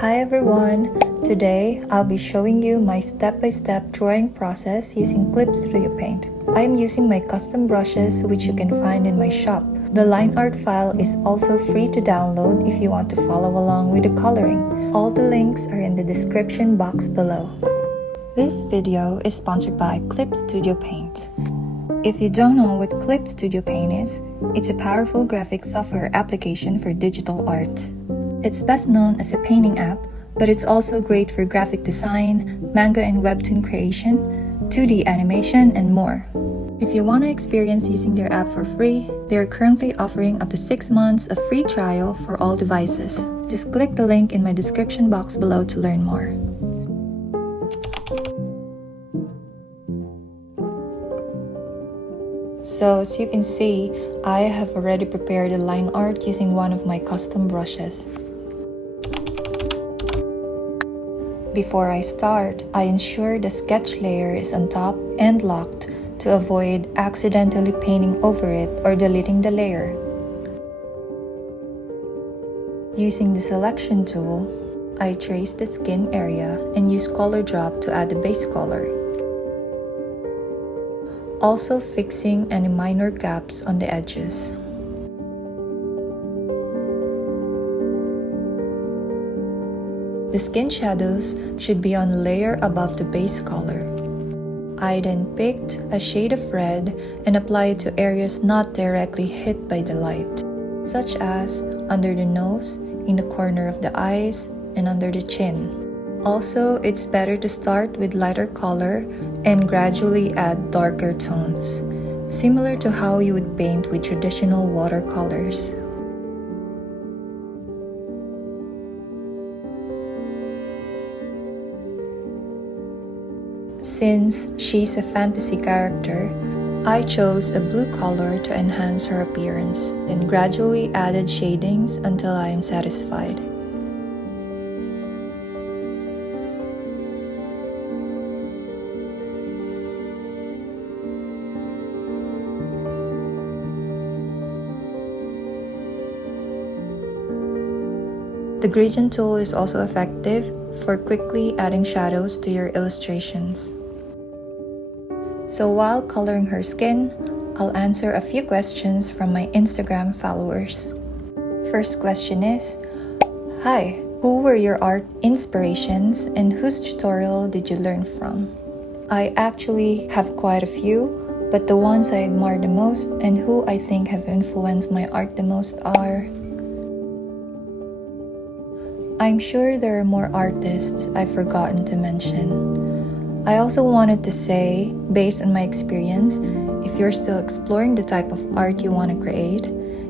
Hi everyone! Today, I'll be showing you my step-by-step drawing process using Clip Studio Paint. I'm using my custom brushes which you can find in my shop. The line art file is also free to download if you want to follow along with the coloring. All the links are in the description box below. This video is sponsored by Clip Studio Paint. If you don't know what Clip Studio Paint is, it's a powerful graphic software application for digital art. It's best known as a painting app, but it's also great for graphic design, manga and webtoon creation, 2D animation, and more. If you want to experience using their app for free, they are currently offering up to 6 months of free trial for all devices. Just click the link in my description box below to learn more. So as you can see, I have already prepared a line art using one of my custom brushes. Before I start, I ensure the sketch layer is on top and locked to avoid accidentally painting over it or deleting the layer. Using the selection tool, I trace the skin area and use color drop to add the base color. Also fixing any minor gaps on the edges. The skin shadows should be on a layer above the base color. I then picked a shade of red and applied it to areas not directly hit by the light, such as under the nose, in the corner of the eyes, and under the chin. Also, it's better to start with lighter color and gradually add darker tones, similar to how you would paint with traditional watercolors. Since she's a fantasy character, I chose a blue color to enhance her appearance, and gradually added shadings until I am satisfied. The gradient tool is also effective for quickly adding shadows to your illustrations. So while coloring her skin, I'll answer a few questions from my Instagram followers. First question is, hi, who were your art inspirations and whose tutorial did you learn from? I actually have quite a few, but the ones I admire the most and who I think have influenced my art the most are... I'm sure there are more artists I've forgotten to mention. I also wanted to say, based on my experience, if you're still exploring the type of art you want to create,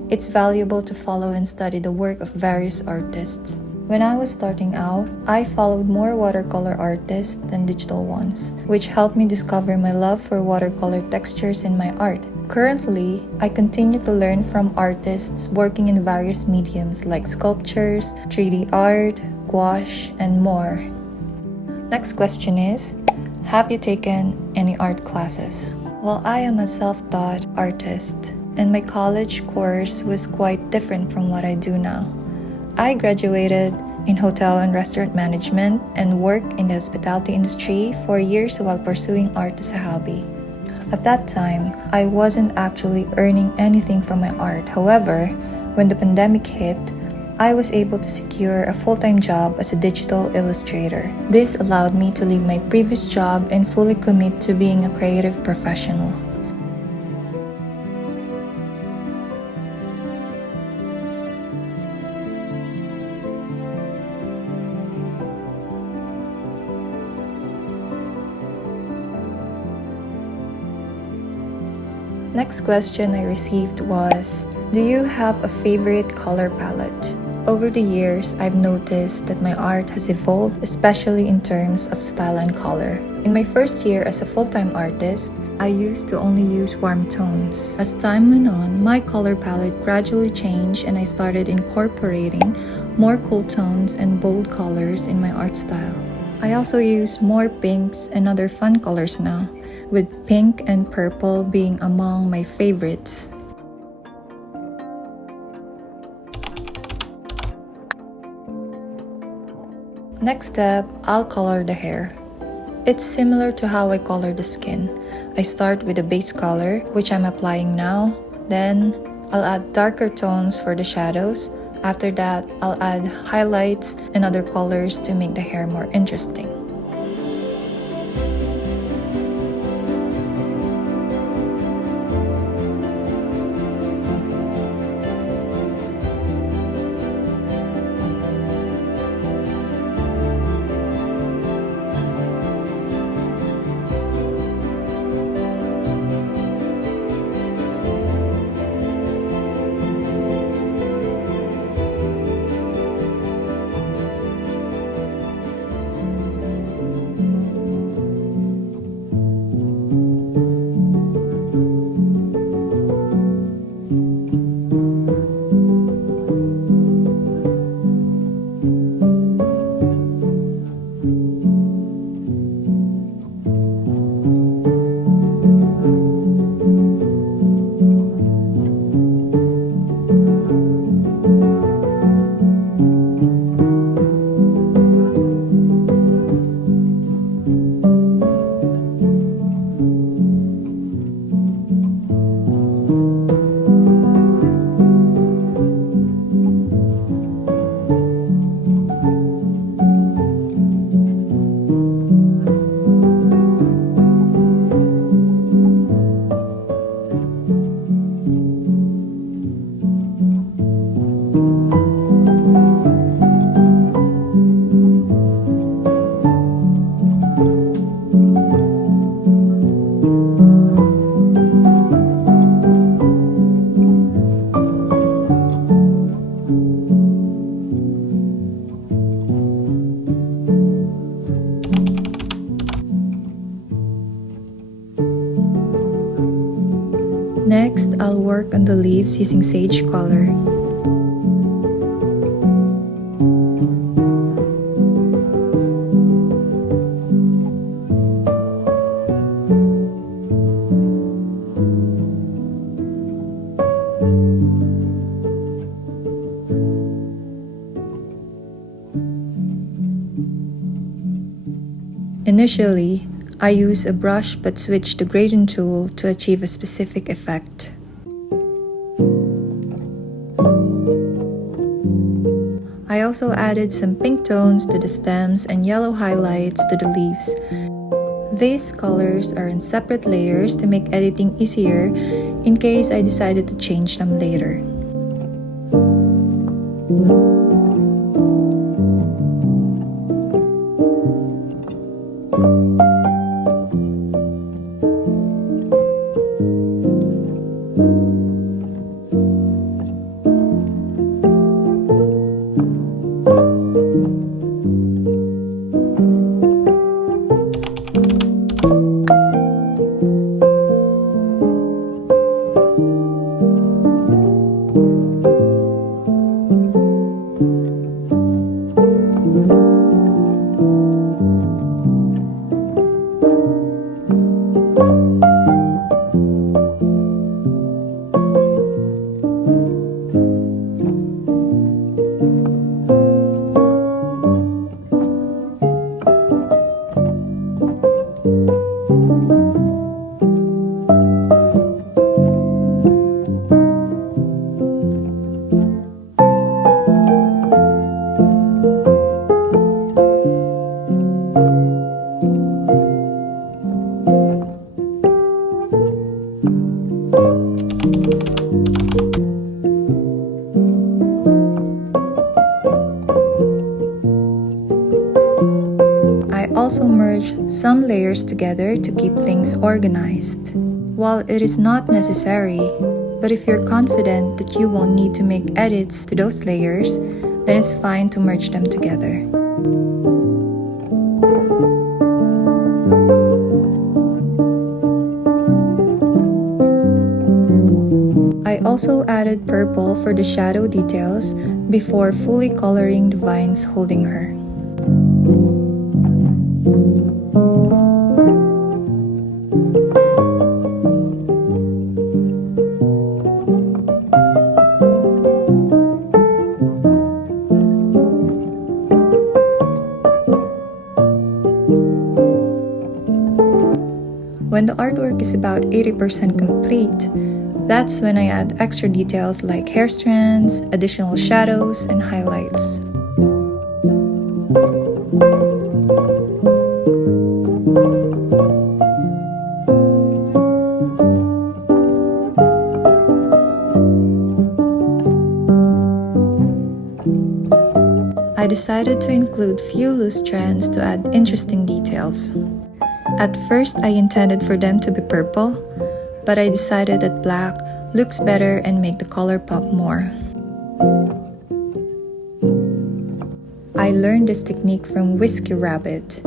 it's valuable to follow and study the work of various artists. When I was starting out, I followed more watercolor artists than digital ones, which helped me discover my love for watercolor textures in my art. Currently, I continue to learn from artists working in various mediums like sculptures, 3D art, gouache, and more. Next question is, have you taken any art classes? Well, I am a self-taught artist, and my college course was quite different from what I do now. I graduated in hotel and restaurant management and worked in the hospitality industry for years while pursuing art as a hobby. At that time, I wasn't actually earning anything from my art. However, when the pandemic hit, I was able to secure a full-time job as a digital illustrator. This allowed me to leave my previous job and fully commit to being a creative professional. Next question I received was, do you have a favorite color palette? Over the years, I've noticed that my art has evolved, especially in terms of style and color. In my first year as a full-time artist, I used to only use warm tones. As time went on, my color palette gradually changed and I started incorporating more cool tones and bold colors in my art style. I also use more pinks and other fun colors now, with pink and purple being among my favorites. Next step, I'll color the hair. It's similar to how I color the skin. I start with a base color, which I'm applying now. Then, I'll add darker tones for the shadows. After that, I'll add highlights and other colors to make the hair more interesting. Next, I'll work on the leaves using sage color. Initially, I use a brush but switch to gradient tool to achieve a specific effect. I also added some pink tones to the stems and yellow highlights to the leaves. These colors are in separate layers to make editing easier in case I decided to change them later. I also merge some layers together to keep things organized. While it is not necessary, but if you're confident that you won't need to make edits to those layers, then it's fine to merge them together. I also added purple for the shadow details before fully coloring the vines holding her. When the artwork is about 80% complete, that's when I add extra details like hair strands, additional shadows, and highlights. I decided to include few loose strands to add interesting details. At first, I intended for them to be purple, but I decided that black looks better and make the color pop more. I learned this technique from Whiskey Rabbit.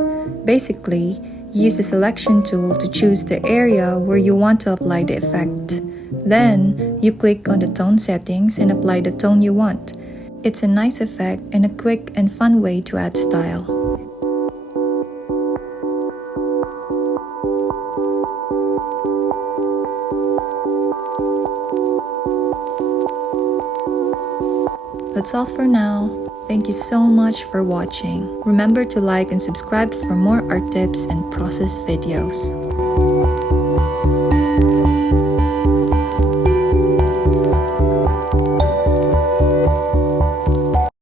Basically, use the selection tool to choose the area where you want to apply the effect. Then, you click on the tone settings and apply the tone you want. It's a nice effect and a quick and fun way to add style. That's all for now. Thank you so much for watching. Remember to like and subscribe for more art tips and process videos.